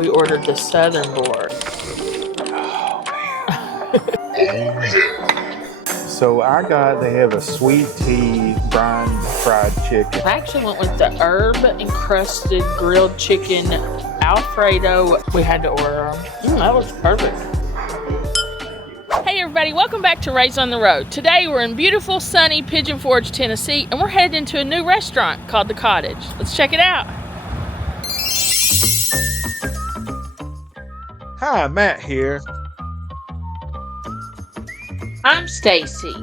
We ordered the southern board. So they have a sweet tea brine fried chicken. I actually went with the herb encrusted grilled chicken Alfredo. We had to order them. That was perfect. Hey everybody, welcome back to Raised on the Road. Today we're in beautiful sunny Pigeon Forge, Tennessee, and we're headed into a new restaurant called the Cottage. Let's check it out. Hi, Matt here. I'm Staci,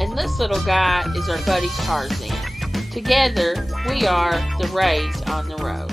and this little guy is our buddy Tarzan. Together, we are the Raised on the Road.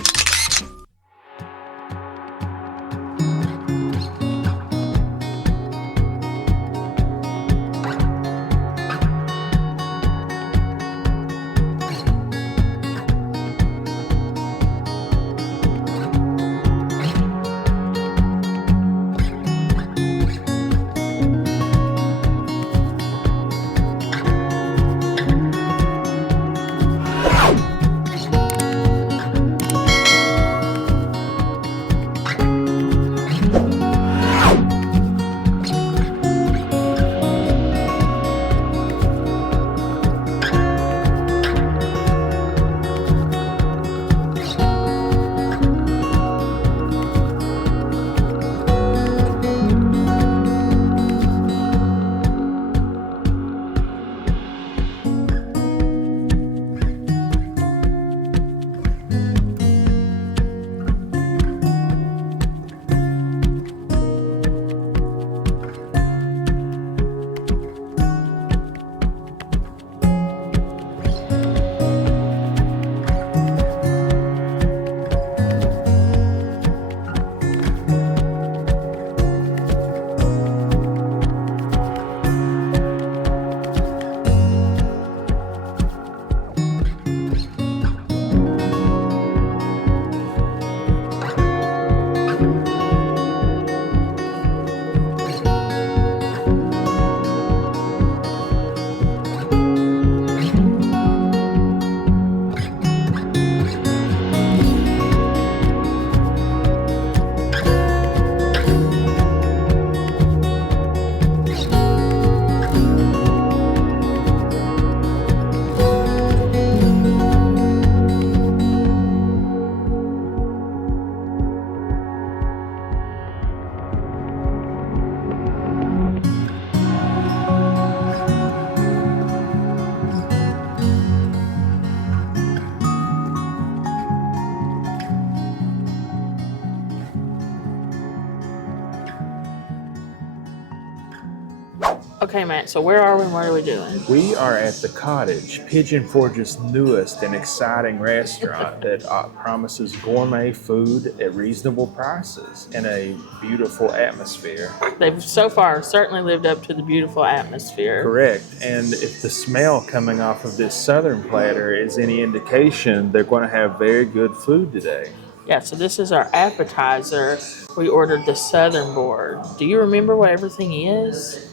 Okay, Matt, so where are we and what are we doing? We are at the Cottage, Pigeon Forge's newest and exciting restaurant that promises gourmet food at reasonable prices and a beautiful atmosphere. They've so far certainly lived up to the beautiful atmosphere. Correct. And if the smell coming off of this southern platter is any indication, they're going to have very good food today. Yeah, so this is our appetizer. We ordered the southern board. Do you remember what everything is?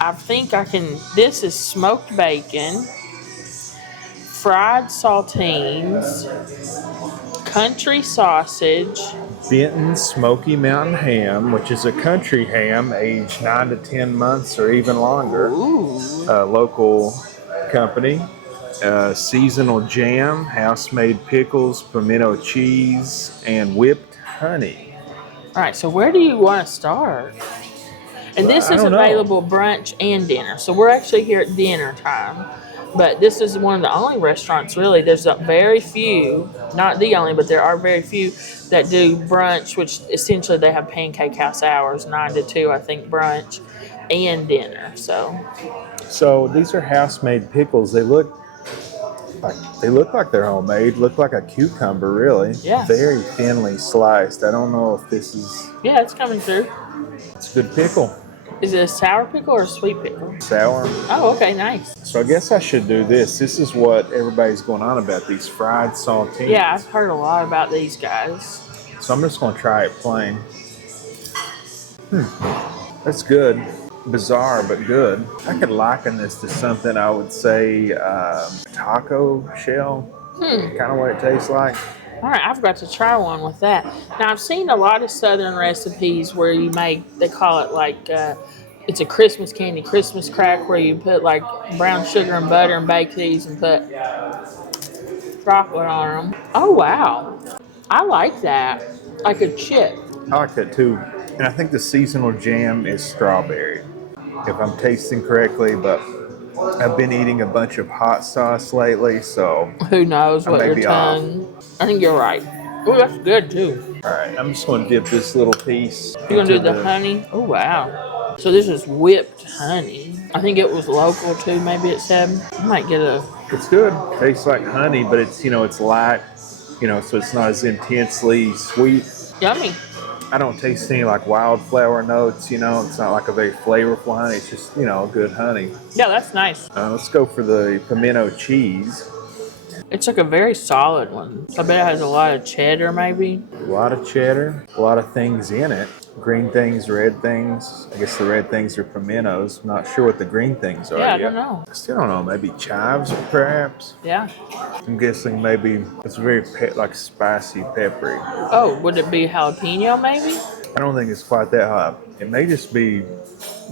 I think this is smoked bacon, fried saltines, country sausage, Benton Smoky Mountain Ham, which is a country ham aged 9 to 10 months or even longer. Ooh. Local company. Seasonal jam, house-made pickles, pimento cheese, and whipped honey. All right, so where do you want to start? And this is available brunch and dinner. So we're actually here at dinner time. But this is one of the only restaurants, really. There's very few, not the only, but there are very few that do brunch, which essentially they have pancake house hours, 9 to 2, I think, brunch and dinner. So these are house-made pickles. They look like they're homemade. Look like a cucumber, really. Yeah. Very thinly sliced. I don't know if this is... Yeah, it's coming through. It's a good pickle. Is it a sour pickle or a sweet pickle? Sour. Oh, okay, nice. So I guess I should do this. This is what everybody's going on about, these fried saltines. Yeah, I've heard a lot about these guys. So I'm just going to try it plain. That's good. Bizarre, but good. I could liken this to something I would say taco shell. Kind of what it tastes like. All right, I've got to try one with that. Now I've seen a lot of Southern recipes where they call it like it's a Christmas candy, Christmas crack, where you put like brown sugar and butter and bake these and put chocolate on them. Oh wow, I like that, like a chip. I like that too. And I think the seasonal jam is strawberry, if I'm tasting correctly, but I've been eating a bunch of hot sauce lately, so Who knows I what may your be off. tongue? I think you're right. Oh, that's good too. All right, I'm just going to dip this little piece You're gonna into do the honey? Oh wow. So this is whipped honey. I think it was local too, maybe it said. I might get a It's good. Tastes like honey, but it's it's light, so it's not as intensely sweet. yummy. I don't taste any like wildflower notes. It's not like a very flavorful honey. It's just good honey. Yeah, that's nice. Let's go for the pimento cheese. It's like a very solid one. I bet it has a lot of cheddar maybe. A lot of cheddar, a lot of things in it. Green things, red things. I guess the red things are pimentos. I'm not sure what the green things are Yeah, I yet. don't know. I still don't know. Maybe chives, perhaps. Yeah. I'm guessing maybe it's very like spicy, peppery. Oh, would it be jalapeno maybe? I don't think it's quite that hot. It may just be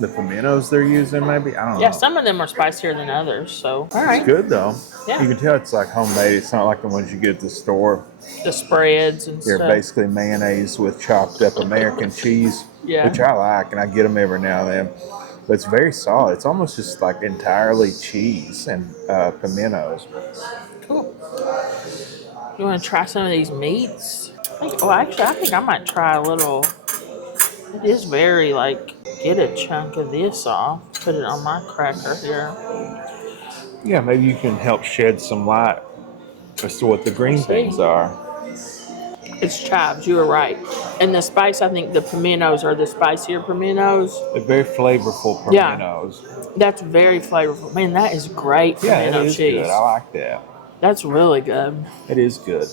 the pimentos they're using, maybe. I don't Yeah, know. some of them are spicier than others, so all right. It's good though. Yeah. You can tell it's like homemade. It's not like the ones you get at the store. The spreads and They're stuff. basically mayonnaise with chopped up American cheese, Yeah. which I like, and I get them every now and then. But it's very solid. It's almost just like entirely cheese and pimentos. Cool. You want to try some of these meats? Actually, I think I might try a little. It is very like, get a chunk of this off, put it on my cracker here. Yeah, maybe you can help shed some light as to what the green things are. It's chives, you were right. And the spice, I think the pimentos are the spicier pimentos. They're very flavorful pimentos. Yeah, that's very flavorful. Man, that is great pimento it is cheese. good. I like that. That's really good. It is good.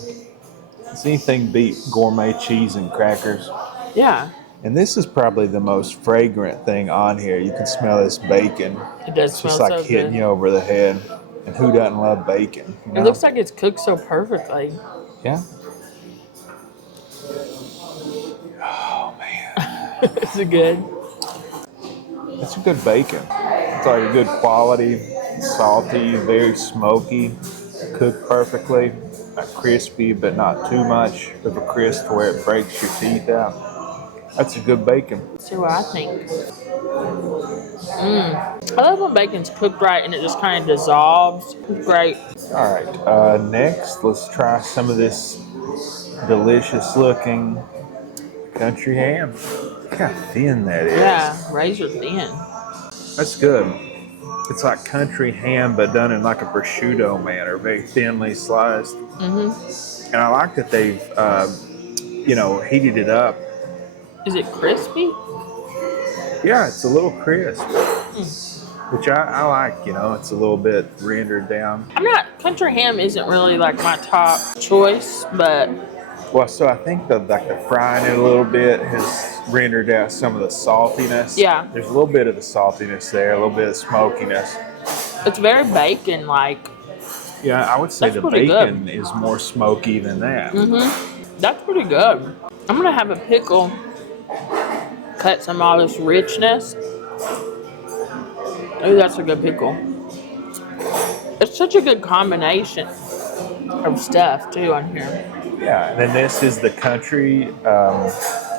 Does anything beat gourmet cheese and crackers? Yeah. And this is probably the most fragrant thing on here. You can smell this bacon. It does It's smell just like so hitting good. you over the head. And who doesn't love bacon? It looks like it's cooked so perfectly. Yeah. Oh man. Is it good? It's a good bacon. It's like a good quality, salty, very smoky, cooked perfectly. Crispy, but not too much of a crisp to where it breaks your teeth out. That's a good bacon. Let's see what I think. I love when bacon's cooked right and it just kind of dissolves. It's great. All right. Next, let's try some of this delicious looking country ham. Look how thin that is. Yeah, razor thin. That's good. It's like country ham, but done in like a prosciutto manner, very thinly sliced. And I like that they've, heated it up. Is it crispy? Yeah, it's a little crisp, which I like. It's a little bit rendered down. Country ham isn't really like my top choice, but Well, so I think the frying it a little bit has rendered out some of the saltiness. Yeah. There's a little bit of the saltiness there, a little bit of smokiness. it's very bacon-like. Yeah, I would say That's the pretty bacon is more smoky than that. That's pretty good. I'm gonna have a pickle cut some of all this richness. Oh, that's a good pickle. It's such a good combination of stuff too on here. Yeah, and then this is the country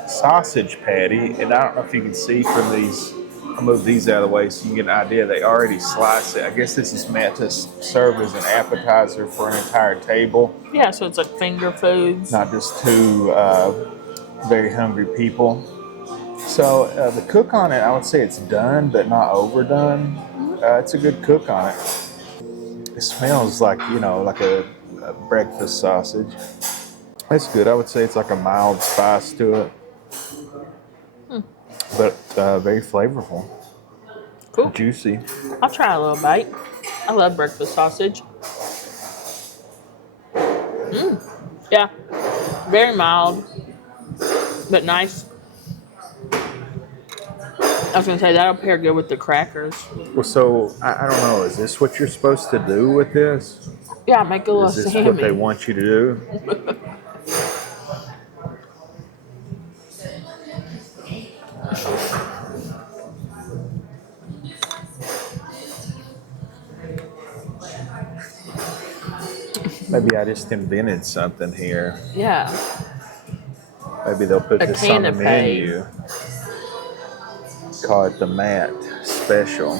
sausage patty, and I don't know if you can see from these. I'll move these out of the way so you get an idea. They already slice it. I guess this is meant to serve as an appetizer for an entire table, Yeah, so it's like finger foods. not just two very hungry people. So the cook on it, I would say it's done, but not overdone. It's a good cook on it. It smells like, like a breakfast sausage. That's good. I would say it's like a mild spice to it. But very flavorful. Cool. Juicy. I'll try a little bite. I love breakfast sausage. Yeah, very mild, but nice. I was gonna say that'll pair good with the crackers. Well, so I don't know. Is this what you're supposed to do with this? Yeah, make a little Is this salmon. what they want you to do? Maybe I just invented something here. Yeah. Maybe they'll put this on the canapé. menu. Call it the Matt Special.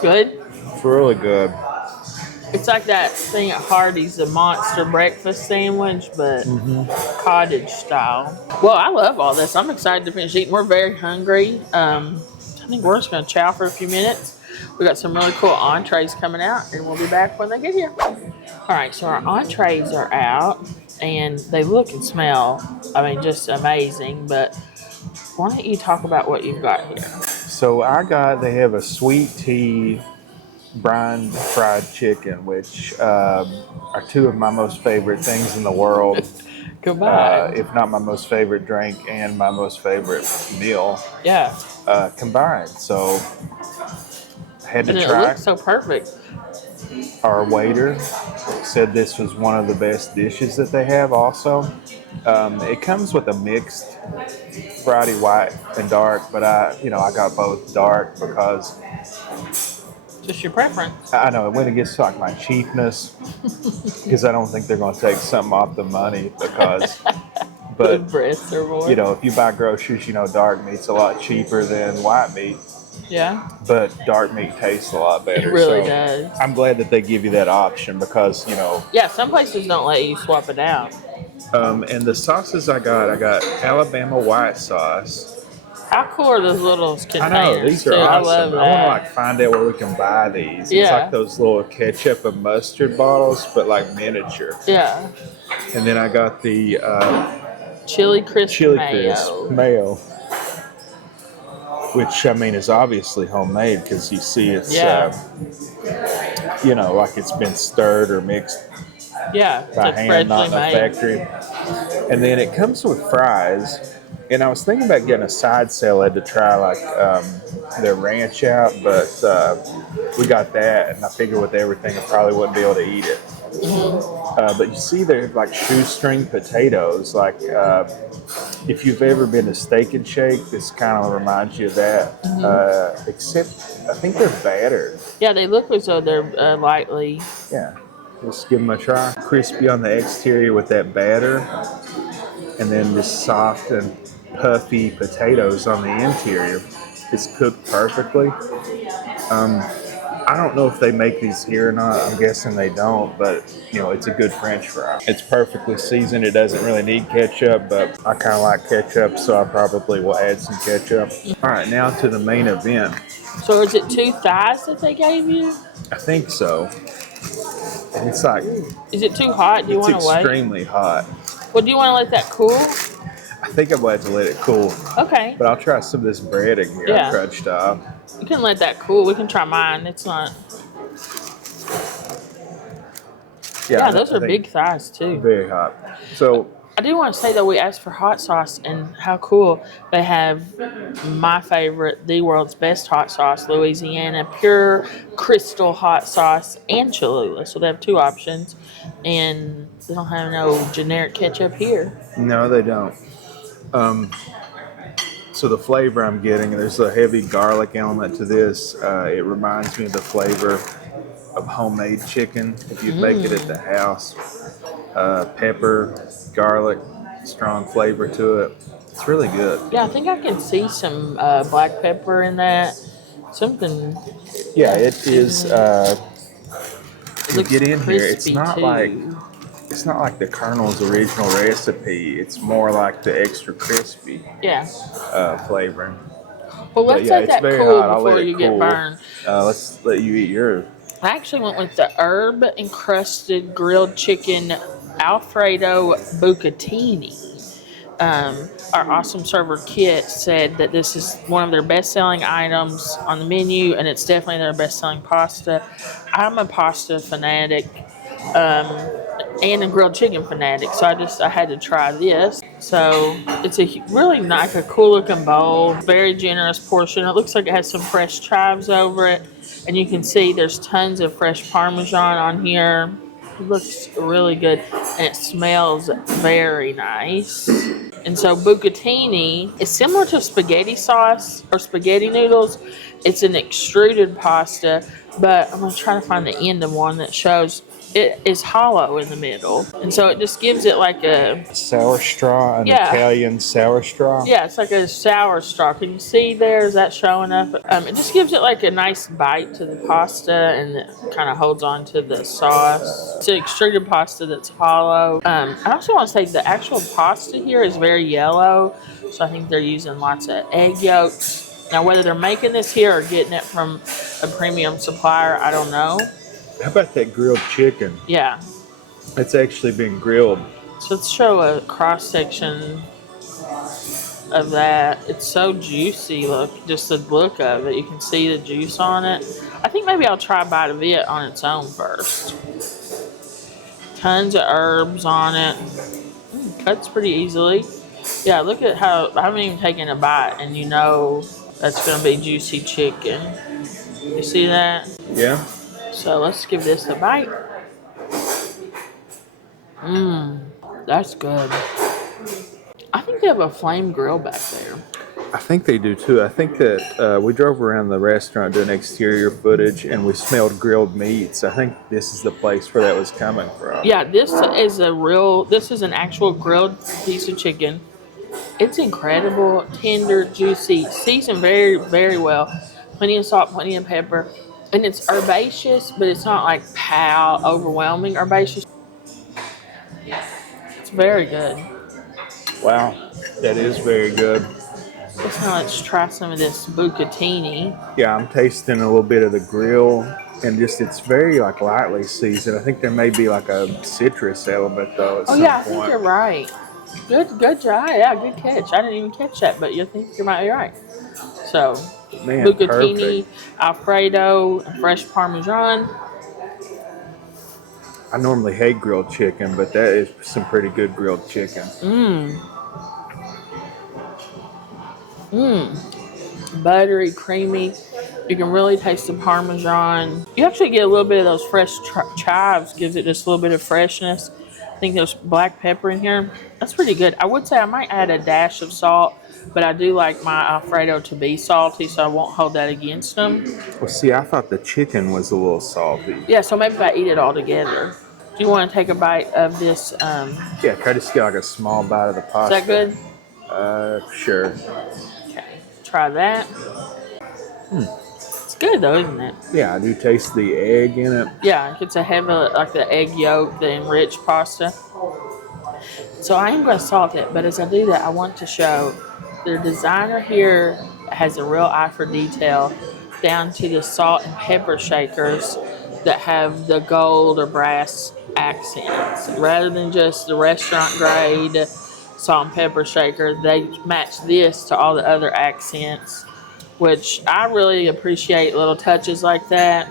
Good. It's really good. It's like that thing at Hardee's, the monster breakfast sandwich, but cottage style. Well, I love all this. I'm excited to finish eating. We're very hungry. I think we're just going to chow for a few minutes. We got some really cool entrees coming out, and we'll be back when they get here. All right, so our entrees are out, and they look and smell, I mean, just amazing. But why don't you talk about what you've got here? So they have a sweet tea brined fried chicken, which are two of my most favorite things in the world. Combined. If not my most favorite drink and my most favorite meal. Yeah. Combined. So I had to and try. It looks so perfect. Our waiter said this was one of the best dishes that they have also. It comes with a mixed variety, white and dark, but I got both dark because just your preference. I know when it gets to like my cheapness, because I don't think they're going to take something off the money because, but if you buy groceries, dark meat's a lot cheaper than white meat. Yeah. But dark meat tastes a lot better. It really does. I'm glad that they give you that option because, Yeah, some places don't let you swap it out. And the sauces I got Alabama white sauce. How cool are those little containers? I know, these are awesome. I love that. I want to find out where we can buy these. It's like those little ketchup and mustard bottles, but like miniature. Yeah. And then I got the chili crisp mayo. Which, I mean, is obviously homemade because you see it's, like it's been stirred or mixed by hand, not in a factory. And then it comes with fries. And I was thinking about getting a side salad to try, like, their ranch out, but we got that, and I figured with everything I probably wouldn't be able to eat it. But you see they're like shoestring potatoes, like if you've ever been to Steak and Shake, this kind of reminds you of that, except I think they're battered. Yeah, they look as though they're lightly. Yeah, just give them a try. Crispy on the exterior with that batter, and then this soft and puffy potatoes on the interior. It's cooked perfectly. I don't know if they make these here or not. I'm guessing they don't, but it's a good French fry. It's perfectly seasoned. It doesn't really need ketchup, but I kind of like ketchup, so I probably will add some ketchup. All right, now to the main event. So is it 2 thighs that they gave you? I think so. And it's like... Is it too hot? Do you want to wait? It's extremely hot. Well, do you want to let that cool? I think I'm going to let it cool. Okay. But I'll try some of this breading here. I crunched off. You can let that cool. We can try mine. It's not... Yeah, those are big thighs, too. Very hot. So... I do want to say, though, we asked for hot sauce, and how cool. They have my favorite, the world's best hot sauce, Louisiana Pure Crystal Hot Sauce, and Cholula. So they have 2 options, and they don't have no generic ketchup here. No, they don't. So the flavor I'm getting, there's a heavy garlic element to this. It reminds me of the flavor of homemade chicken if you bake it at the house. Pepper, garlic, strong flavor to it. It's really good. Yeah, I think I can see some black pepper in that. Something. Yeah, it is. You get in here, it's not like the Colonel's original recipe. It's more like the extra crispy. Flavoring. Well, let's let that cool before you get burned. Let's let you eat yours. I actually went with the herb encrusted grilled chicken Alfredo bucatini. Our awesome server Kit said that this is one of their best-selling items on the menu, and it's definitely their best-selling pasta. I'm a pasta fanatic and a grilled chicken fanatic, so I had to try this. So it's a really nice, a cool-looking bowl, very generous portion. It looks like it has some fresh chives over it, and you can see there's tons of fresh Parmesan on here. It looks really good, and it smells very nice. And so bucatini is similar to spaghetti sauce or spaghetti noodles. It's an extruded pasta, but I'm going to try to find the end of one that shows it is hollow in the middle. And so it just gives it like a sour straw, an yeah. Italian sour straw. Yeah, it's like a sour straw. Can you see there? Is that showing up? It just gives it like a nice bite to the pasta, and it kind of holds on to the sauce. It's an extruded pasta that's hollow. I also want to say the actual pasta here is very yellow, so I think they're using lots of egg yolks. Now, whether they're making this here or getting it from a premium supplier, I don't know. How about that grilled chicken? Yeah. It's actually been grilled. So let's show a cross section of that. It's so juicy. Look, just the look of it, you can see the juice on it. I think maybe I'll try a bite of it on its own first. Tons of herbs on it. Cuts pretty easily. Yeah, look at how I haven't even taken a bite, and you know that's gonna be juicy chicken. You see that? Yeah. So let's give this a bite. That's good. I think they have a flame grill back there. I think they do too. I think that we drove around the restaurant doing exterior footage and we smelled grilled meats. I think this is the place where that was coming from. Yeah, this is an actual grilled piece of chicken. It's incredible, tender, juicy, seasoned very, very well. Plenty of salt, plenty of pepper. And it's herbaceous, but it's not like overwhelming herbaceous. It's very good. Wow, that is very good. So now let's try some of this bucatini. Yeah, I'm tasting a little bit of the grill, and just it's very like lightly seasoned. I think there may be like a citrus element though. At some I point. think you're right. Good try. Yeah, good catch. I didn't even catch that, but you think you might be right. So, Man, bucatini, perfect. Alfredo, fresh Parmesan. I normally hate grilled chicken, but that is some pretty good grilled chicken. Buttery, creamy. You can really taste the Parmesan. You actually get a little bit of those fresh chives. Gives it just a little bit of freshness. I think there's black pepper in here. That's pretty good. I would say I might add a dash of salt, but I do like my Alfredo to be salty, so I won't hold that against them. Well, see, I thought the chicken was a little salty. Yeah, so maybe if I eat it all together. Do you want to take a bite of this? Yeah, try to get like a small bite of the pasta. Is that good? Sure. Okay, try that. It's good though, isn't it? Yeah, I do taste the egg in it. Yeah, it's a heavy, like the egg yolk, the enriched pasta. So I am going to salt it, but as I do that, I want to show the designer here has a real eye for detail, down to the salt and pepper shakers that have the gold or brass accents. Rather than just the restaurant grade salt and pepper shaker, they match this to all the other accents, which I really appreciate little touches like that.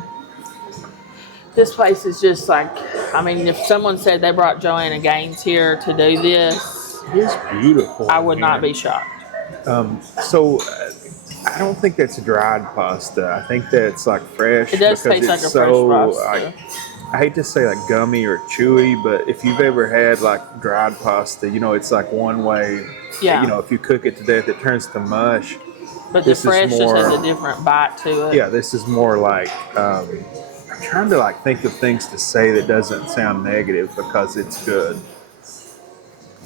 This place is just like, I mean, if someone said they brought Joanna Gaines here to do this, It's beautiful. I would not be shocked. So I don't think that's dried pasta. I think that's like fresh. It does taste like a fresh pasta. I hate to say like gummy or chewy, but if you've ever had like dried pasta, you know, it's like one way. Yeah. You know, if you cook it to death, it turns to mush. But the fresh just has a different bite to it. Yeah, this is more like, I'm trying to like think of things to say that doesn't sound negative because it's good.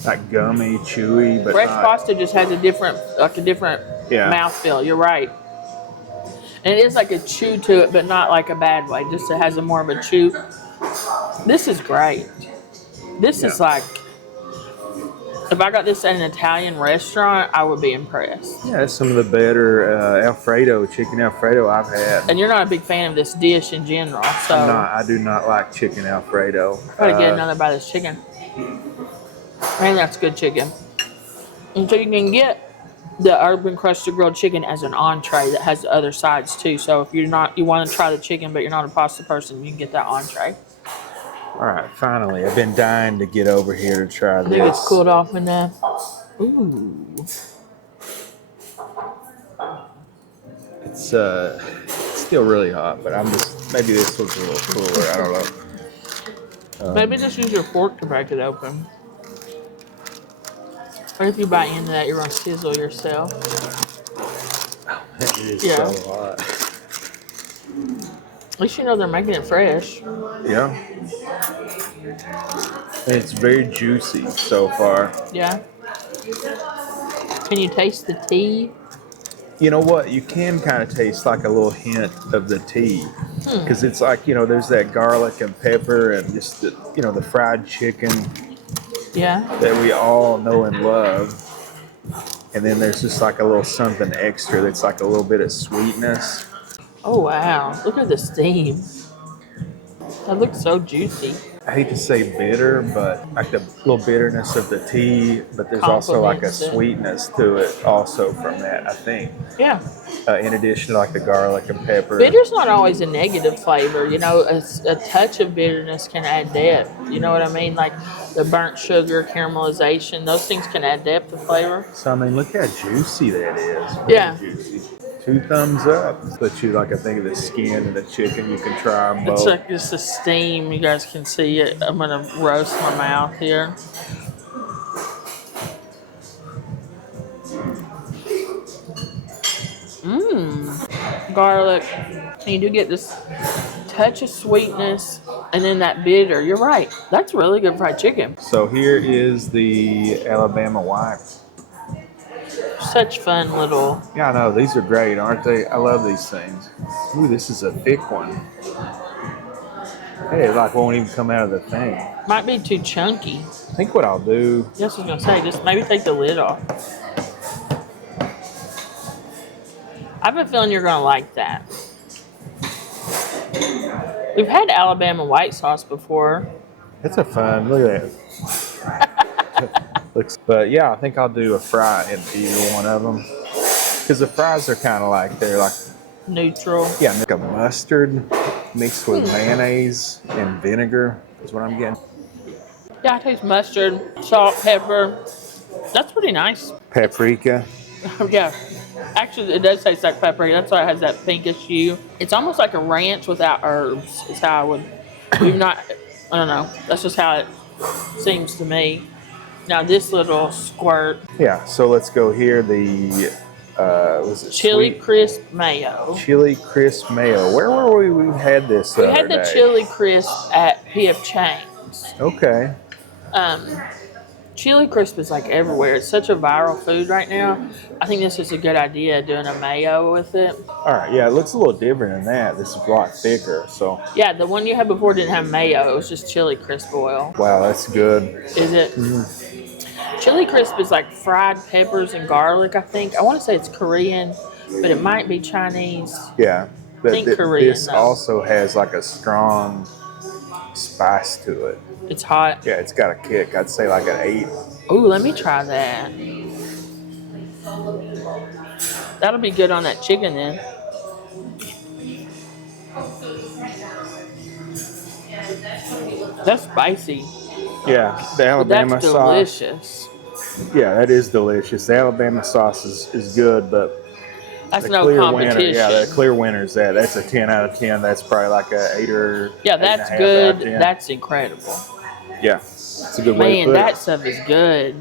Like gummy, chewy, but fresh not. Pasta just has a different mouthfeel. You're right. And it is like a chew to it, but not like a bad way. Just it has a more of a chew. This is great. This is like, if I got this at an Italian restaurant, I would be impressed. Yeah, it's some of the better chicken Alfredo I've had. And you're not a big fan of this dish in general, so. I'm not. I do not like chicken Alfredo. Gotta get another bite of this chicken. Man, that's good chicken. And so you can get the urban crusted grilled chicken as an entree that has the other sides too. So if you want to try the chicken, but you're not a pasta person, you can get that entree. All right, finally, I've been dying to get over here to try this. I think it's cooled off in there. Ooh. It's still really hot, but maybe this was a little cooler. I don't know. Maybe just use your fork to break it open. What if you bite into that, you're gonna sizzle yourself? It is Yeah. so hot. At least you know they're making it fresh. Yeah. And it's very juicy so far. Yeah. Can you taste the tea? You know what? You can kind of taste like a little hint of the tea. Because it's like, there's that garlic and pepper and just, the fried chicken Yeah. that we all know and love. And then there's just like a little something extra that's like a little bit of sweetness. Oh, wow. Look at the steam. That looks so juicy. I hate to say bitter, but like the little bitterness of the tea, but there's also like a Complements it. sweetness to it also from that, I think. Yeah. In addition to like the garlic and pepper. Bitter's not always a negative flavor. A touch of bitterness can add depth. You know what I mean? Like the burnt sugar, caramelization, those things can add depth of flavor. So, I mean, look how juicy that is. Yeah. Juicy. 2 thumbs up. But you like, I think of the skin and the chicken, you can try them both. It's like just the steam. You guys can see it. I'm going to roast my mouth here. Garlic. And you do get this touch of sweetness and then that bitter. You're right. That's really good fried chicken. So here is the Alabama White. Such fun little. Yeah, I know. These are great, aren't they? I love these things. Ooh, this is a thick one. Hey, it like won't even come out of the thing. Might be too chunky. I think what I'll do. Yes, I was gonna say, just maybe take the lid off. I have a feeling you're gonna like that. We've had Alabama white sauce before. It's a fun. Look at that. But yeah, I think I'll do a fry in either one of them because the fries are kind of like they're like neutral. Yeah, like a mustard mixed with mayonnaise and vinegar is what I'm getting. Yeah, I taste mustard, salt, pepper. That's pretty nice. Paprika. Yeah. Actually, it does taste like paprika. That's why it has that pinkish hue. It's almost like a ranch without herbs. Is how I would. We've not. I don't know. That's just how it seems to me. Now this little squirt. Yeah. So let's go here. The was it chili sweet? crisp mayo. Chili crisp mayo. Where were we? We had this. We had the chili crisp at P.F. Chang's. Okay. Chili crisp is like everywhere. It's such a viral food right now. I think this is a good idea, doing a mayo with it. All right, yeah, it looks a little different than that. This is a lot thicker, so. Yeah, the one you had before didn't have mayo. It was just chili crisp oil. Wow, that's good. Is it? Mm-hmm. Chili crisp is like fried peppers and garlic, I think. I want to say it's Korean, but it might be Chinese. Yeah. I think Korean, This though. also has like a strong spice to it. It's hot. Yeah, it's got a kick. I'd say like an 8. Ooh, let me try that. That'll be good on that chicken then. That's spicy. Yeah, the Alabama That's sauce. delicious. Yeah, that is delicious. The Alabama sauce is good, but that's the no clear competition. winner, yeah, the clear winner is that. That's a 10 out of 10. That's probably like a 8 or yeah, that's good. That's incredible. Yeah, it's a good way to put that it. stuff is good.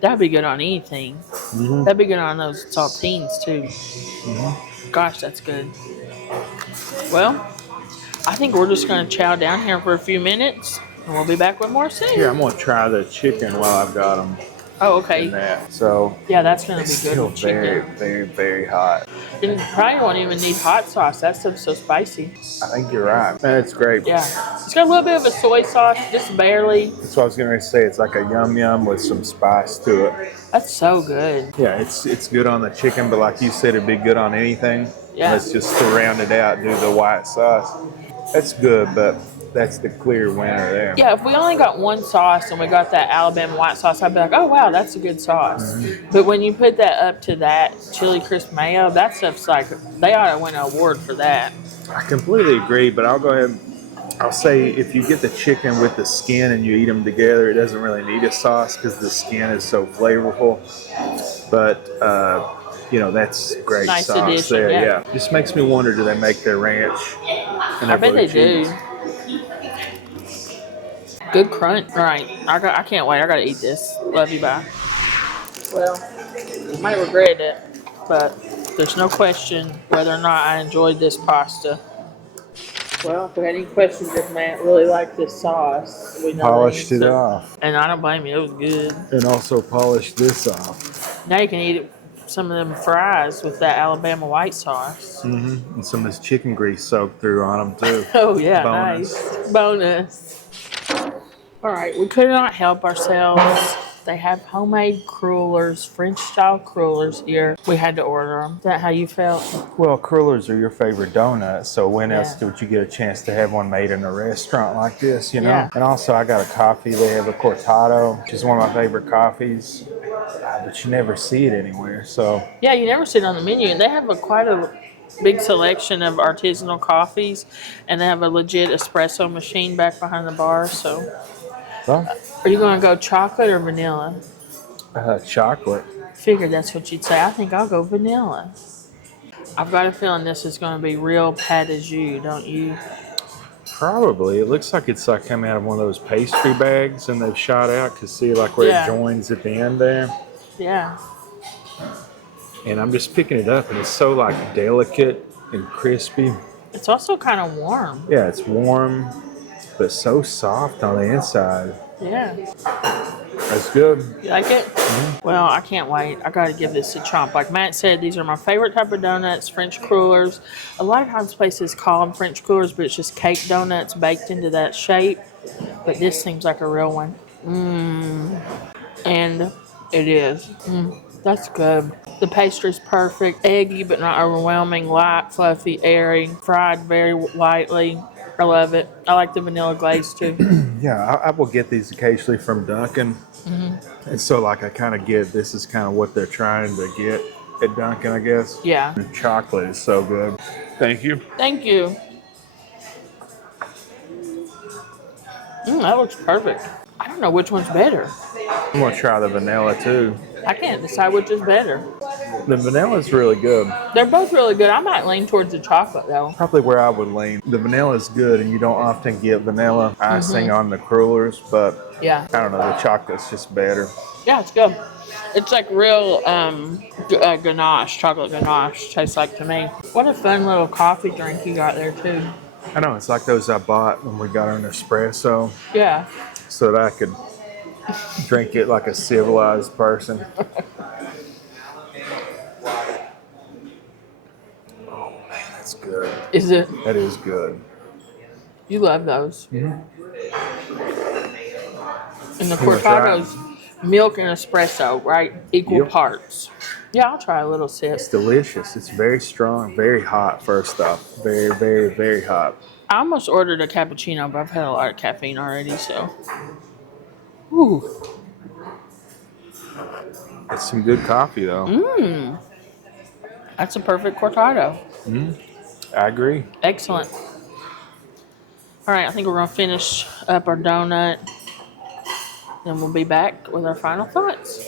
That'd be good on anything. Mm-hmm. That'd be good on those saltines too. Mm-hmm. Gosh, that's good. Well, I think we're just going to chow down here for a few minutes, and we'll be back with more soon. Here, I'm going to try the chicken while I've got them. Oh, okay. So yeah, that's going to be good. Still with chicken. very, very, very hot. You probably won't even need hot sauce. That stuff's so spicy. I think you're right. That's great. Yeah. It's got a little bit of a soy sauce, just barely. That's what I was going to say. It's like a yum with some spice to it. That's so good. Yeah, it's good on the chicken, but like you said, it'd be good on anything. Yeah. Let's just to round it out, do the white sauce. That's good, but that's the clear winner there. Yeah, if we only got one sauce and we got that Alabama white sauce, I'd be like, oh, wow, that's a good sauce. Mm-hmm. But when you put that up to that chili crisp mayo, that stuff's like, they ought to win an award for that. I completely agree, but I'll go ahead. I'll say if you get the chicken with the skin and you eat them together, it doesn't really need a sauce because the skin is so flavorful. But, that's great nice sauce addition, there. yeah. Just makes me wonder, do they make their ranch and their I bet they cheese? do. Good crunch. All right. I can't wait. I got to eat this. Love you. Bye. Well, you might regret it, but there's no question whether or not I enjoyed this pasta. Well, if we had any questions if Matt really liked this sauce, we know Polished the it answer. off. And I don't blame you, it was good. And also polished this off. Now you can eat some of them fries with that Alabama white sauce. Mm-hmm. And some of this chicken grease soaked through on them too. Oh yeah, Bonus. nice. Bonus. All right, we could not help ourselves. They have homemade crullers, French style crullers here. We had to order them. Is that how you felt? Well, crullers are your favorite donut, so when else Yeah. would you get a chance to have one made in a restaurant like this, you know? Yeah. And also, I got a coffee. They have a cortado, which is one of my favorite coffees, but you never see it anywhere. So, Yeah, you never see it on the menu. And they have quite a big selection of artisanal coffees, and they have a legit espresso machine back behind the bar. So, well, are you going to go chocolate or vanilla? chocolate. Figured that's what you'd say. I think I'll go vanilla. I've got a feeling this is going to be real pâte à jus, don't you? Probably. It looks like it's like coming out of one of those pastry bags and they've shot out to see like where Yeah. it joins at the end there. Yeah. And I'm just picking it up and it's so like delicate and crispy. It's also kind of warm. Yeah, it's warm, but so soft on the inside. Yeah. That's good. You like it? Well, I can't wait. I got to give this a chomp. Like Matt said, these are my favorite type of donuts, French crullers. A lot of times places call them French crullers, but it's just cake donuts baked into that shape. But this seems like a real one. And it is. That's good. The pastry's perfect. Eggy, but not overwhelming. Light, fluffy, airy. Fried very lightly. I love it. I like the vanilla glaze too. Yeah, I will get these occasionally from Dunkin'. And so like I kind of get this is kind of what they're trying to get at Dunkin', I guess. Yeah. The chocolate is so good. Thank you. Thank you. That looks perfect. I don't know which one's better. I'm gonna try the vanilla too. I can't decide which is better. The vanilla is really good. They're both really good. I might lean towards the chocolate though. Probably where I would lean. The vanilla is good, and you don't often get vanilla icing on the crullers, but Yeah. I don't know, the chocolate's just better. Yeah, it's good. It's like real ganache, chocolate ganache tastes like to me. What a fun little coffee drink you got there too. I know, it's like those I bought when we got an espresso Yeah. so that I could drink it like a civilized person. Oh man, that's good. Is it? That is good. You love those. Mm-hmm. And the You wanna try it? cortado's milk and espresso, right? Equal Yep. parts. Yeah, I'll try a little sip. It's delicious. It's very strong, very hot first off. Very, very, very hot. I almost ordered a cappuccino, but I've had a lot of caffeine already, so. Ooh. It's some good coffee though. That's a perfect cortado. I agree. Excellent. All right, I think we're going to finish up our donut. Then we'll be back with our final thoughts.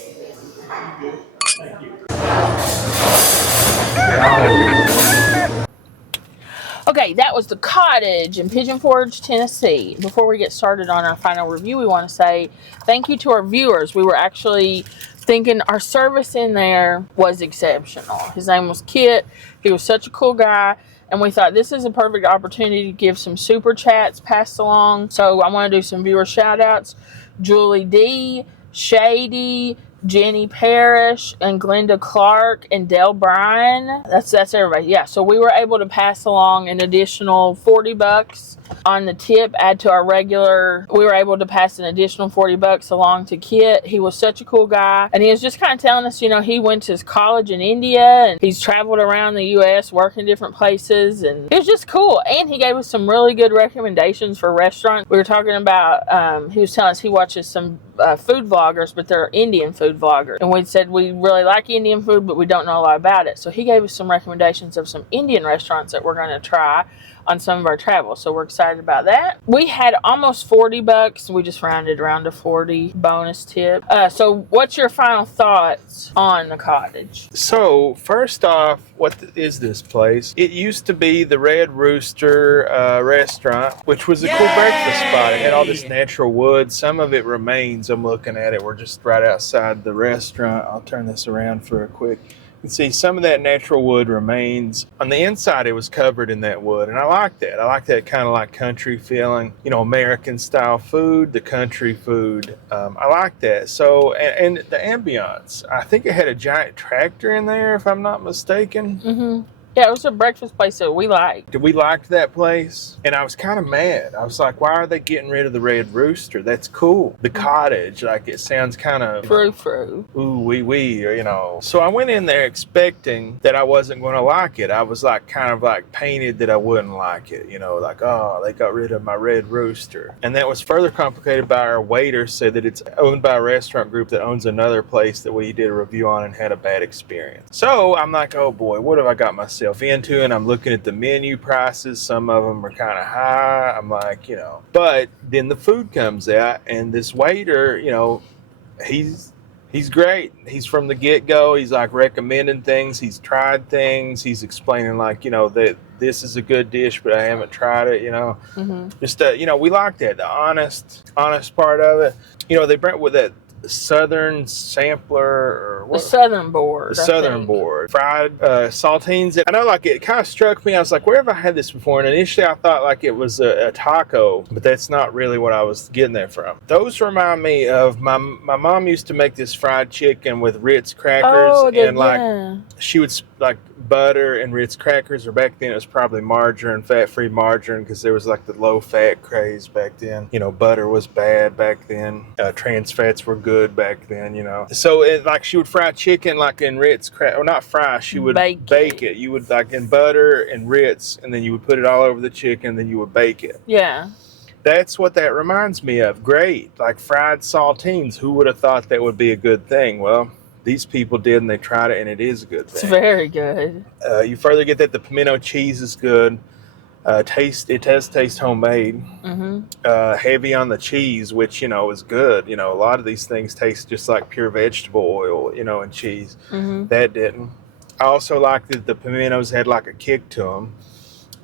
Okay, that was the Cottage in Pigeon Forge, Tennessee. Before we get started on our final review, we want to say thank you to our viewers. We were actually thinking our service in there was exceptional. His name was Kit. He was such a cool guy. And we thought this is a perfect opportunity to give some super chats passed along. So I want to do some viewer shout outs. Julie D, Shady, Jenny Parrish, and Glenda Clark, and Dell Bryan. That's everybody. Yeah, so we were able to pass along an additional $40 on the tip, add to our regular. We were able to pass an additional $40 along to Kit. He was such a cool guy. And he was just kind of telling us, you know, he went to college in India and he's traveled around the U.S. working different places. And it was just cool. And he gave us some really good recommendations for restaurants. We were talking about, he was telling us he watches some food vloggers, but they're Indian food vloggers. And we said we really like Indian food, but we don't know a lot about it. So he gave us some recommendations of some Indian restaurants that we're going to try on some of our travels. So we're excited about that. We had almost $40. We just rounded around to 40 bonus tip. So what's your final thoughts on the Cottage? So, first off, what is this place? It used to be the Red Rooster restaurant, which was a cool breakfast spot. It had all this natural wood. Some of it remains. I'm looking at it. We're just right outside the restaurant. I'll turn this around for a quick. You can see some of that natural wood remains. On the inside, it was covered in that wood, and I like that. I like that kind of like country feeling, you know, American style food, the country food. I like that. So, and the ambiance. I think it had a giant tractor in there, if I'm not mistaken. Mm-hmm. Yeah, it was a breakfast place that we liked. We liked that place, and I was kind of mad. I was like, why are they getting rid of the Red Rooster? That's cool. The Cottage, like, it sounds kind of... Frou-frou. Ooh, wee, you know. So I went in there expecting that I wasn't going to like it. I was, like, kind of, like, painted that I wouldn't like it. You know, like, oh, they got rid of my Red Rooster. And that was further complicated by our waiter said that it's owned by a restaurant group that owns another place that we did a review on and had a bad experience. So I'm like, oh, boy, what have I got myself into? And I'm looking at the menu prices. Some of them are kind of high. I'm like, you know, but then the food comes out, and this waiter, you know, he's great. He's from the get-go. He's like recommending things. He's tried things. He's explaining, like, you know, that this is a good dish, but I haven't tried it, you know. Mm-hmm. Just you know, we like that, the honest part of it. You know, they bring with that Southern sampler, or what? The Southern board. The Southern board. Fried saltines. I know, like, it kind of struck me. I was like, where have I had this before? And initially I thought like it was a taco, but that's not really what I was getting there from. Those remind me of my mom used to make this fried chicken with Ritz crackers, and like she would like butter and Ritz crackers, or back then it was probably margarine, fat-free margarine, because there was like the low-fat craze back then. You know, butter was bad back then. Trans fats were good back then, you know. So it, like, she would fry chicken like in Ritz crackers, or not fry, she would bake it. You would, like, in butter and Ritz, and then you would put it all over the chicken, and then you would bake it. Yeah. That's what that reminds me of. Great. Like fried saltines. Who would have thought that would be a good thing? Well, these people did, and they tried it, and it is a good thing. It's very good. You further get that the pimento cheese is good. It does taste homemade. Mm-hmm. Heavy on the cheese, which, you know, is good. You know, a lot of these things taste just like pure vegetable oil, you know, and cheese. Mm-hmm. That didn't. I also like that the pimentos had like a kick to them.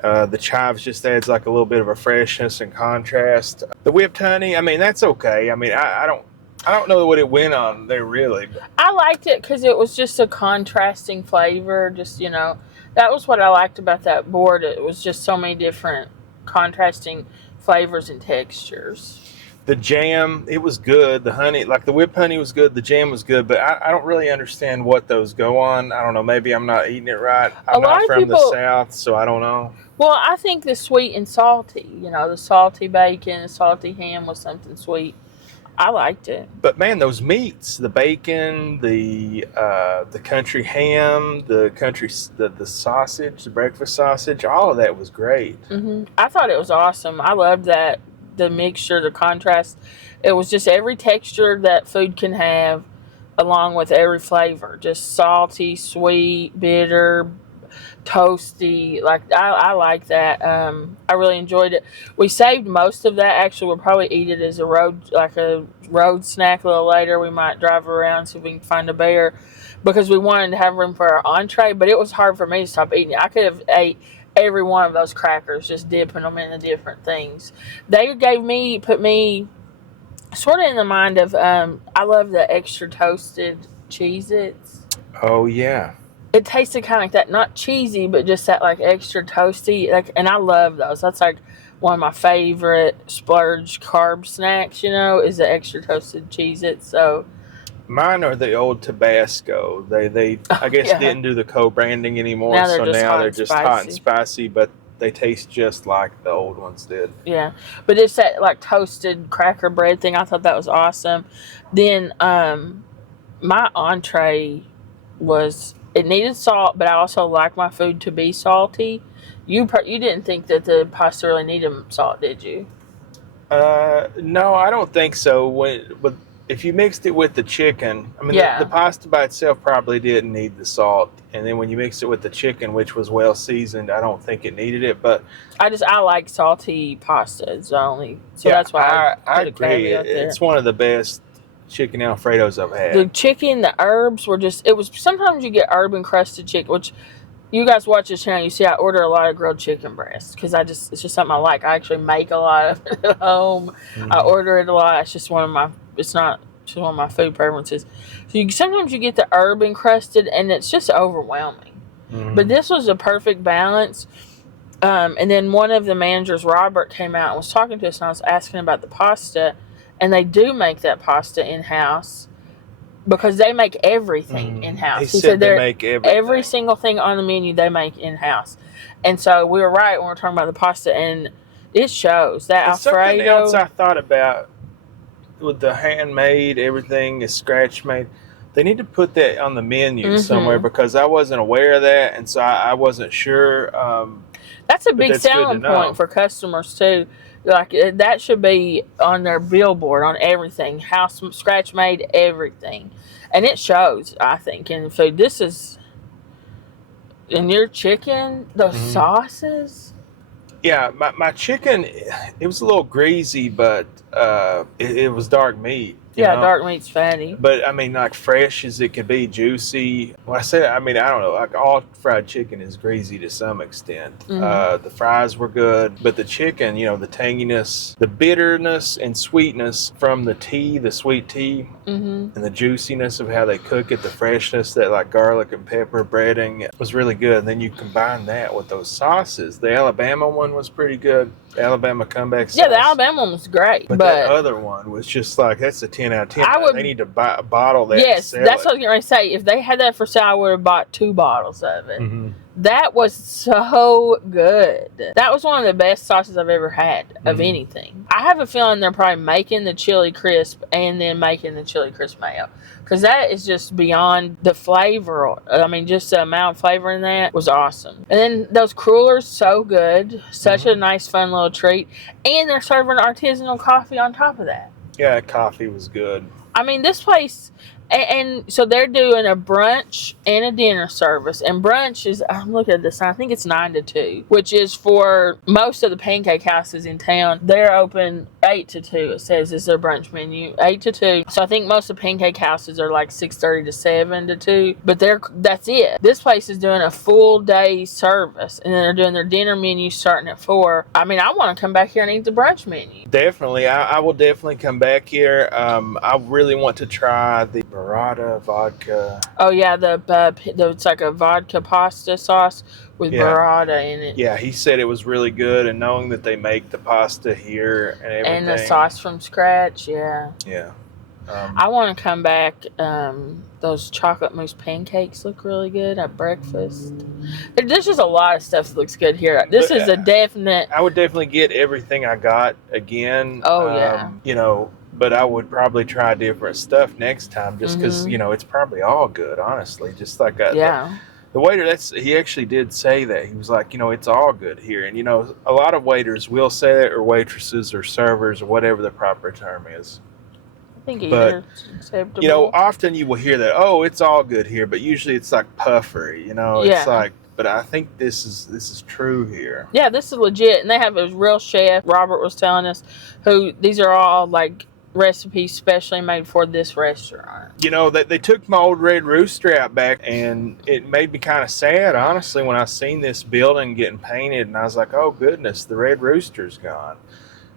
The chives just adds like a little bit of a freshness and contrast. The whipped honey, I mean, that's okay. I mean, I don't know what it went on there, really. I liked it because it was just a contrasting flavor. Just, you know, that was what I liked about that board. It was just so many different contrasting flavors and textures. The jam, it was good. The honey, like the whipped honey was good. The jam was good, but I don't really understand what those go on. I don't know. Maybe I'm not eating it right. I'm not from the South, so I don't know. Well, I think the sweet and salty, you know, the salty bacon, the salty ham was something sweet. I liked it. But man, those meats, the bacon, the country ham, the sausage, the breakfast sausage, all of that was great. Mm-hmm. I thought it was awesome. I loved that, the mixture, the contrast. It was just every texture that food can have, along with every flavor. Just salty, sweet, bitter, toasty. Like, I like that. I really enjoyed it. We saved most of that. Actually, we'll probably eat it as a road snack a little later. We might drive around, see if we can find a bear, because we wanted to have room for our entree, but it was hard for me to stop eating it. I could have ate every one of those crackers, just dipping them into different things. They put me sort of in the mind of, I love the extra toasted Cheez-Its. Oh, yeah. It tasted kind of like that, not cheesy, but just that like extra toasty. Like, and I love those. That's like one of my favorite splurge carb snacks, you know, is the extra toasted Cheez-Its. So mine are the old Tabasco. They I guess didn't do the co-branding anymore, now so now they're just hot and spicy, but they taste just like the old ones did. Yeah, but it's that like toasted cracker bread thing. I thought that was awesome. Then my entree was, it needed salt, but I also like my food to be salty. You didn't think that the pasta really needed salt, did you? No, I don't think so. if you mixed it with the chicken, I mean, Yeah. the pasta by itself probably didn't need the salt. And then when you mix it with the chicken, which was well seasoned, I don't think it needed it. But I like salty pasta. It's only so yeah, that's why I I put a agree. caveat there. It's one of the best chicken Alfredos I've had. The chicken, the herbs were just. It was sometimes you get herb encrusted chicken, which you guys watch this channel. You see, I order a lot of grilled chicken breast because it's just something I like. I actually make a lot of it at home. Mm-hmm. I order it a lot. It's just one of my. It's not just one of my food preferences. So sometimes you get the herb encrusted, and it's just overwhelming. Mm-hmm. But this was a perfect balance. And then one of the managers, Robert, came out and was talking to us, and I was asking about the pasta, and they do make that pasta in house. Because they make everything in-house. He said they make everything. Every single thing on the menu they make in-house. And so we were right when we were talking about the pasta, and it shows. That Alfredo. Something else I thought about with the handmade, everything is scratch made. They need to put that on the menu somewhere because I wasn't aware of that, and so I wasn't sure. That's a big selling point for customers, too. Like, that should be on their billboard, on everything. House scratch made everything. And it shows, I think, in the food. This is, in your chicken, those sauces. Yeah, my chicken, it was a little greasy, but it was dark meat. Yeah, dark meat's fatty. But, I mean, like fresh as it could be, juicy. When I say that, I mean, I don't know. Like all fried chicken is greasy to some extent. The fries were good. But the chicken, the tanginess, the bitterness and sweetness from the tea, the sweet tea, and the juiciness of how they cook it, the freshness, that like garlic and pepper breading was really good. And then you combine that with those sauces. The Alabama one was pretty good. The Alabama comeback sauce. Yeah, the Alabama one was great. But that other one was just like, that's a 10 out of 10. They need to buy a bottle that. Yes, that's what I was going to say. If they had that for sale, I would have bought 2 bottles of it. That was so good. That was one of the best sauces I've ever had of anything. I have a feeling they're probably making the chili crisp and then making the chili crisp mayo. Because that is just beyond the flavor. I mean, just the amount of flavor in that was awesome. And then those crullers, so good. Such a nice, fun little treat. And they're serving artisanal coffee on top of that. Yeah, coffee was good. I mean, this place, and so they're doing a brunch and a dinner service. And brunch is, I'm looking at this, I think it's 9 to 2, which is for most of the pancake houses in town. They're open 8 to 2, it says is their brunch menu, 8 to 2. So I think most of the pancake houses are like 6:30 to 7 to 2, but that's it. This place is doing a full day service, and then they're doing their dinner menu starting at 4. I mean, I want to come back here and eat the brunch menu. Definitely. I will definitely come back here. I really want to try the burrata vodka. Oh yeah, it's like a vodka pasta sauce with burrata in it. Yeah, he said it was really good, and knowing that they make the pasta here and everything. And the sauce from scratch, yeah. Yeah. I want to come back. Those chocolate mousse pancakes look really good at breakfast. There's just a lot of stuff that looks good here. This is a definite. I would definitely get everything I got again. Oh yeah. But I would probably try different stuff next time, just because it's probably all good. Honestly, just like the waiter. He actually did say that. He was like, it's all good here, and a lot of waiters will say that, or waitresses, or servers, or whatever the proper term is. I think either acceptable. Often you will hear that, oh, it's all good here, but usually it's like puffery. It's like. But I think this is true here. Yeah, this is legit, and they have a real chef. Robert was telling us, who these are all like recipes specially made for this restaurant. They took my old Red Rooster out back, and it made me kind of sad, honestly, when I seen this building getting painted, and I was like, oh goodness, the Red Rooster's gone.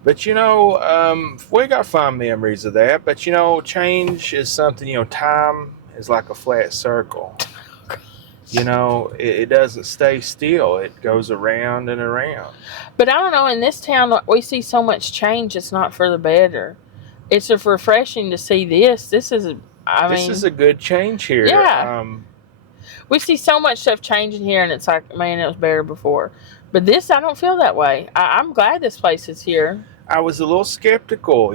But we got fond memories of that. But change is something. Time is like a flat circle. It doesn't stay still. It goes around and around. But I don't know. In this town, we see so much change. It's not for the better. It's refreshing to see this. This is a good change here. Yeah. We see so much stuff changing here, and it's like, man, it was better before. But this, I don't feel that way. I'm glad this place is here. I was a little skeptical.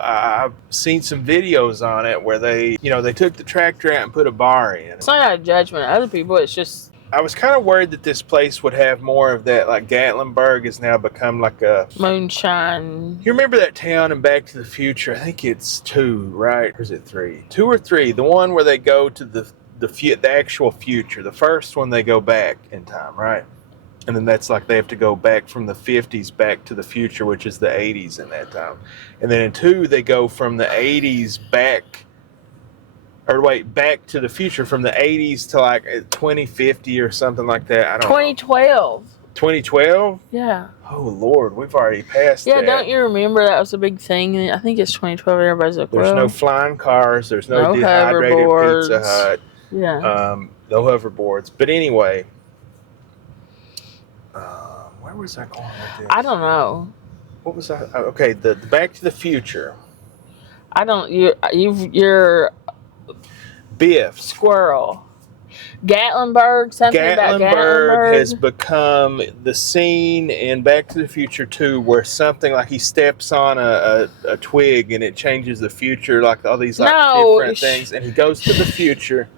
I've seen some videos on it where they took the tractor out and put a bar in. It's not a judgment of other people. It's just I was kind of worried that this place would have more of that. Like Gatlinburg has now become like a moonshine. You remember that town in Back to the Future? I think it's 2, right? Or is it 3? 2 or 3. The one where they go to the actual future. The first one they go back in time, right? And then that's like they have to go back from the 50s back to the future, which is the 80s in that time. And then in 2, they go from the 80s back to the future from the 80s to like 2050 or something like that. I don't 2012. know. 2012? Yeah. Oh, Lord, we've already passed that. Yeah, don't you remember that was a big thing? I think it's 2012. Everybody's like, There's no flying cars. There's no dehydrated hoverboards. Pizza Hut. Yeah. No hoverboards. But anyway, where was I going with this? I don't know. What was I? Okay, the Back to the Future. I don't. You're Biff. Squirrel. Gatlinburg. Something about Gatlinburg has become the scene in Back to the Future 2 where something like he steps on a twig and it changes the future, like all these different things, and he goes to the future.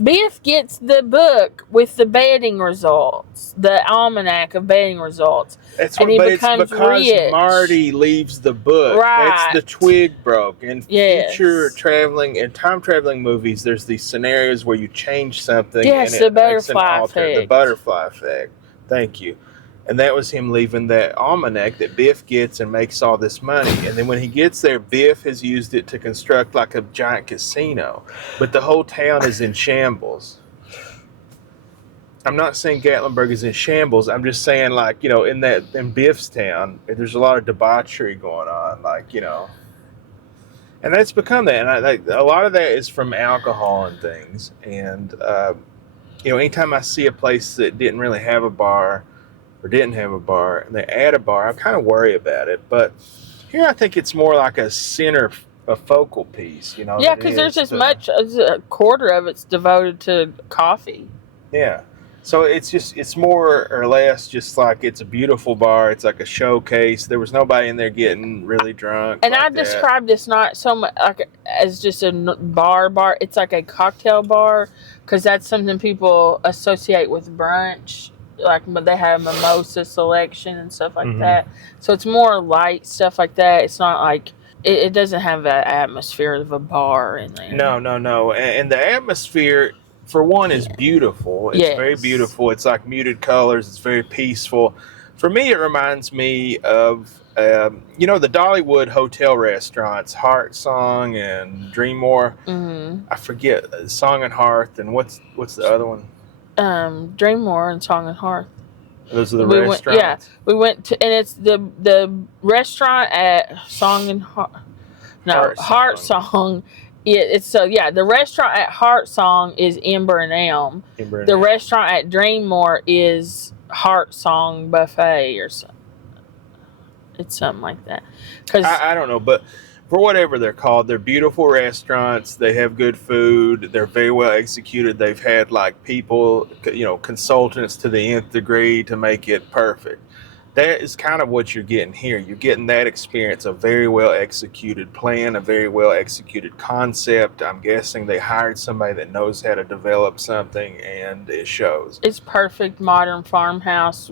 Biff gets the book with the betting results, the almanac of betting results. That's what, but it's because rich. Marty leaves the book. Right. That's the twig broke. In future traveling and time traveling movies, there's these scenarios where you change something. Yes, and the it butterfly makes effect. The butterfly effect. Thank you. And that was him leaving that almanac that Biff gets and makes all this money. And then when he gets there, Biff has used it to construct like a giant casino. But the whole town is in shambles. I'm not saying Gatlinburg is in shambles. I'm just saying, like, in Biff's town, there's a lot of debauchery going on, and that's become that. And a lot of that is from alcohol and things. And anytime I see a place that didn't really have a bar or didn't have a bar and they add a bar, I kind of worry about it. But here, I think it's more like a focal piece. Yeah, because there's as much as a quarter of it's devoted to coffee. Yeah. So it's more or less just like it's a beautiful bar. It's like a showcase. There was nobody in there getting really drunk. And I described this not so much like as just a bar. It's like a cocktail bar because that's something people associate with brunch. But they have mimosa selection and stuff like that. So it's more light stuff like that. It's not like it doesn't have that atmosphere of a bar in there. No. And the atmosphere, for one, is beautiful. It's very beautiful. It's like muted colors. It's very peaceful. For me, it reminds me of, the Dollywood hotel restaurants, Heart Song and Dreammore. Mm-hmm. I forget, Song and Hearth, and what's the other one? Dreammore and Song and Hearth. Those are the restaurants. We went to, and it's the restaurant at Song and Hearth. No, Heart Song. The restaurant at Heart Song is Ember and Elm. The restaurant at Dreammore is Heart Song Buffet or something. It's something like that. Cause I don't know, but for whatever they're called, they're beautiful restaurants. They have good food. They're very well executed. They've had people, consultants to the nth degree to make it perfect. That is kind of what you're getting here. You're getting that experience, a very well executed plan, a very well executed concept. I'm guessing they hired somebody that knows how to develop something, and it shows. It's perfect modern farmhouse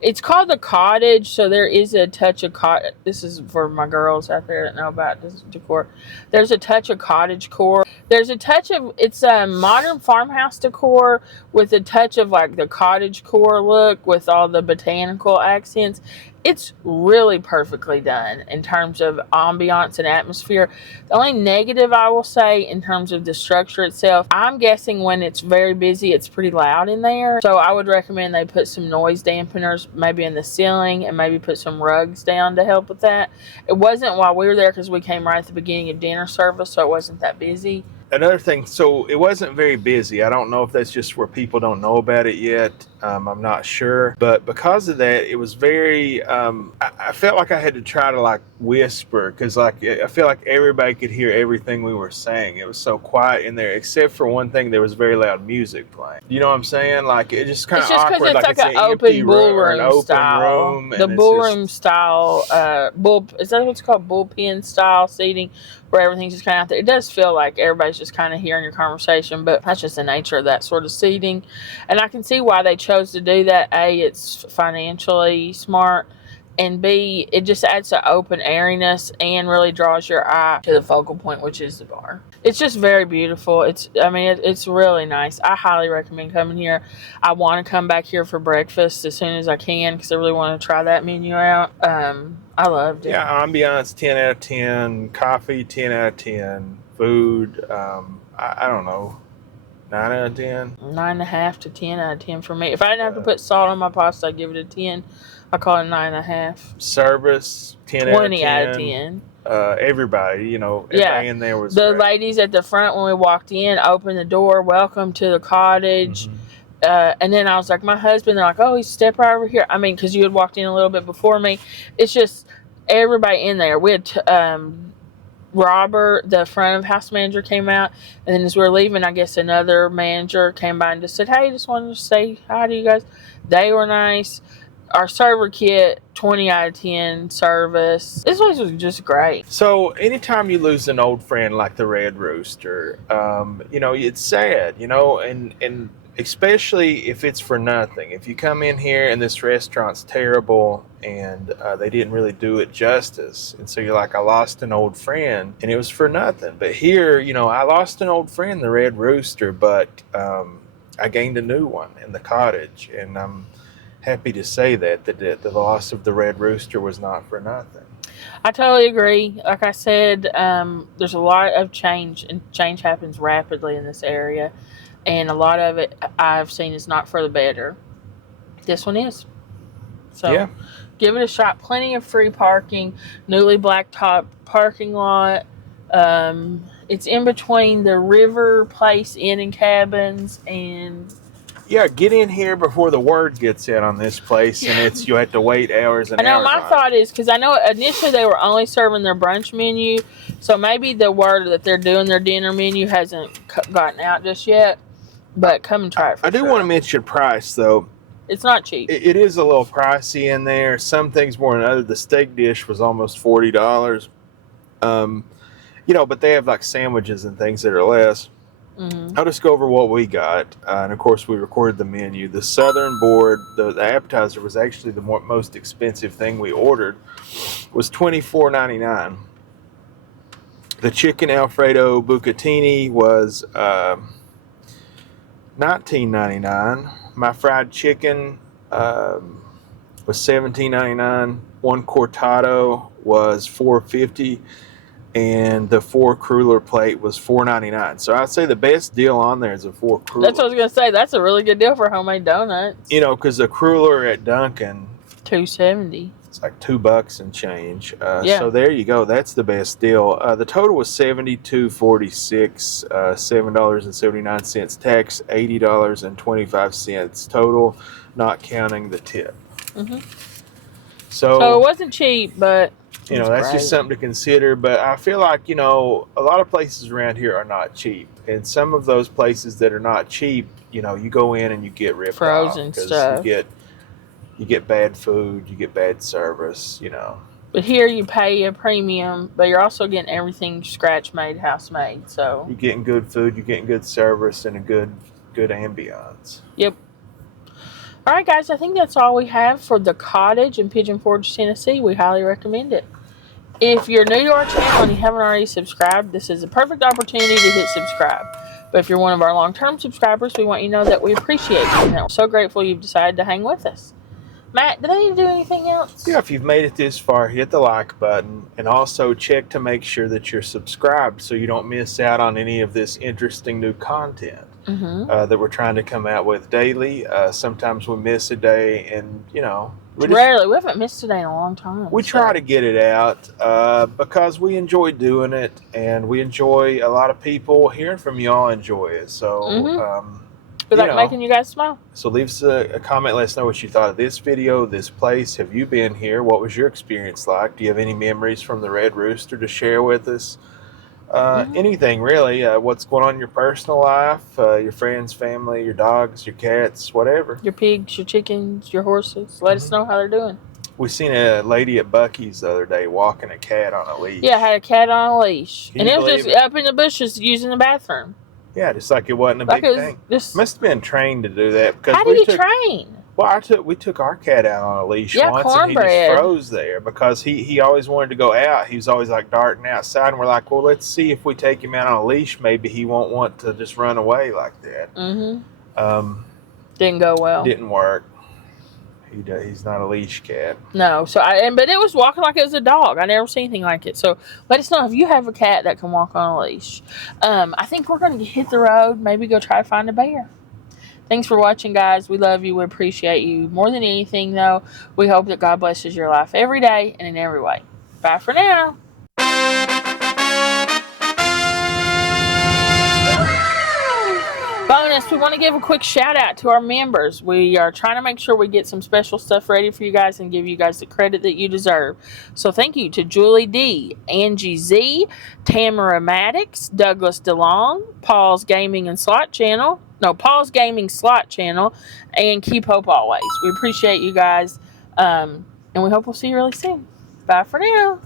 it's called the Cottage, so there is a touch of cottage. This is for my girls out there that know about this decor. There's a touch of cottage core. There's a touch of, it's a modern farmhouse decor with a touch of the cottage core look with all the botanical accents. It's really perfectly done in terms of ambiance and atmosphere. The only negative I will say in terms of the structure itself, I'm guessing when it's very busy, it's pretty loud in there. So I would recommend they put some noise dampeners maybe in the ceiling and maybe put some rugs down to help with that. It wasn't while we were there because we came right at the beginning of dinner service, so it wasn't that busy. Another thing, so it wasn't very busy. I don't know if that's just where people don't know about it yet. I'm not sure, but because of that, it was very. I felt like I had to try to like whisper because like I feel like everybody could hear everything we were saying. It was so quiet in there, except for one thing. There was very loud music playing. You know what I'm saying? Like it just kind It's of just because awkward. it's like It's an an empty open room or an ballroom open style. room, The and it's ballroom just. style, is that what's called bullpen style seating, where everything's just kind of out there. It does feel like everybody's just kind of hearing your conversation, but that's just the nature of that sort of seating. And I can see why they chose to do that. A, it's financially smart. And B, it just adds to open airiness and really draws your eye to the focal point, which is the bar. It's just very beautiful. It's really nice. I highly recommend coming here. I want to come back here for breakfast as soon as I can because I really want to try that menu out. I loved it. Yeah, ambiance 10 out of 10, coffee 10 out of 10, food I don't know, 9 out of 10. 9.5 to 10 out of 10 for me. If I didn't have to put salt on my pasta, I'd give it a 10. I call it 9.5. Service 10 20 out out of of 10. 10. Everybody, everybody in there was The great. ladies at the front when we walked in opened the door, welcome to the cottage. And then I was like, my husband, they're like, oh, he's step right over here. I mean, because you had walked in a little bit before me. It's just everybody in there. We had Robert, the front of house manager, came out, and then as we were leaving, I guess another manager came by and just said, hey, just wanted to say hi to you guys. They were nice. Our server kit, 20 out of 10 service. This place was just great. So anytime you lose an old friend like the Red Rooster, it's sad, and especially if it's for nothing. If you come in here and this restaurant's terrible and they didn't really do it justice, and so you're like, I lost an old friend and it was for nothing. But here, I lost an old friend, the Red Rooster, but I gained a new one in the Cottage, and I'm happy to say that the loss of the Red Rooster was not for nothing. I totally agree. Like I said, there's a lot of change, and change happens rapidly in this area. And a lot of it I've seen is not for the better. This one is. So Yeah. Give it a shot. Plenty of free parking, newly blacktop parking lot. It's in between the River Place Inn and Cabins and... Yeah, get in here before the word gets out on this place, and you have to wait hours and hours. I know my thought is, because I know initially they were only serving their brunch menu, so maybe the word that they're doing their dinner menu hasn't gotten out just yet. But come and try it. I do want to mention price though. It's not cheap. It is a little pricey in there. Some things more than others. The steak dish was almost $40. But they have like sandwiches and things that are less. I'll just go over what we got, and of course we recorded the menu. The Southern board, the appetizer was actually the most expensive thing we ordered, was $24.99. The chicken Alfredo bucatini was $19.99. My fried chicken was $17.99. One cortado was $4.50. And the 4 cruller plate was $4.99. So I'd say the best deal on there is a 4 cruller. That's what I was gonna say. That's a really good deal for homemade donuts. Because the cruller at Dunkin', $2.70. it's like $2 and change. Yeah. So there you go. That's the best deal. The total was $72.46, $7.79 tax, $80.25 total, not counting the tip. So it wasn't cheap, but that's just something to consider. But I feel like, a lot of places around here are not cheap. And some of those places that are not cheap, you go in and you get ripped frozen off. stuff. You get bad food, you get bad service, But here you pay a premium, but you're also getting everything scratch made, house made. So you're getting good food, you're getting good service, and a good ambiance. Yep. All right, guys, I think that's all we have for the Cottage in Pigeon Forge, Tennessee. We highly recommend it. If you're new to our channel and you haven't already subscribed, this is a perfect opportunity to hit subscribe. But if you're one of our long-term subscribers, we want you to know that we appreciate you and that we're so grateful you've decided to hang with us. Matt, do they need to do anything else? Yeah, if you've made it this far, hit the like button, and also check to make sure that you're subscribed so you don't miss out on any of this interesting new content that we're trying to come out with daily. Sometimes we miss a day, and rarely. We haven't missed a day in a long time. We try to get it out because we enjoy doing it, and we enjoy a lot of people hearing from y'all enjoy it. So We like making you guys smile. So leave us a comment. Let us know what you thought of this video, this place. Have you been here? What was your experience like? Do you have any memories from the Red Rooster to share with us? Anything really. What's going on in your personal life, your friends, family, your dogs, your cats, whatever. Your pigs, your chickens, your horses. Let us know how they're doing. We seen a lady at Buc-ee's the other day walking a cat on a leash. Yeah, I had a cat on a leash. And it was just up in the bushes using the bathroom. Yeah, just like it wasn't a big thing. Must have been trained to do that. Because how do you train? Well, we took our cat out on a leash once, and he just froze there because he always wanted to go out. He was always like darting outside, and we're like, well, let's see if we take him out on a leash, maybe he won't want to just run away like that. Didn't go well. Didn't work. He's not a leash cat. No, but it was walking like it was a dog. I never seen anything like it. So let us know if you have a cat that can walk on a leash. I think we're going to hit the road. Maybe go try to find a bear. Thanks for watching, guys. We love you. We appreciate you. More than anything, though, we hope that God blesses your life every day and in every way. Bye for now. Bonus, we want to give a quick shout out to our members. We are trying to make sure we get some special stuff ready for you guys and give you guys the credit that you deserve. So thank you to Julie D, Angie Z, Tamara Maddox, Douglas DeLong, Paul's Gaming Slot Channel, and Keep Hope Always. We appreciate you guys, and we hope we'll see you really soon. Bye for now.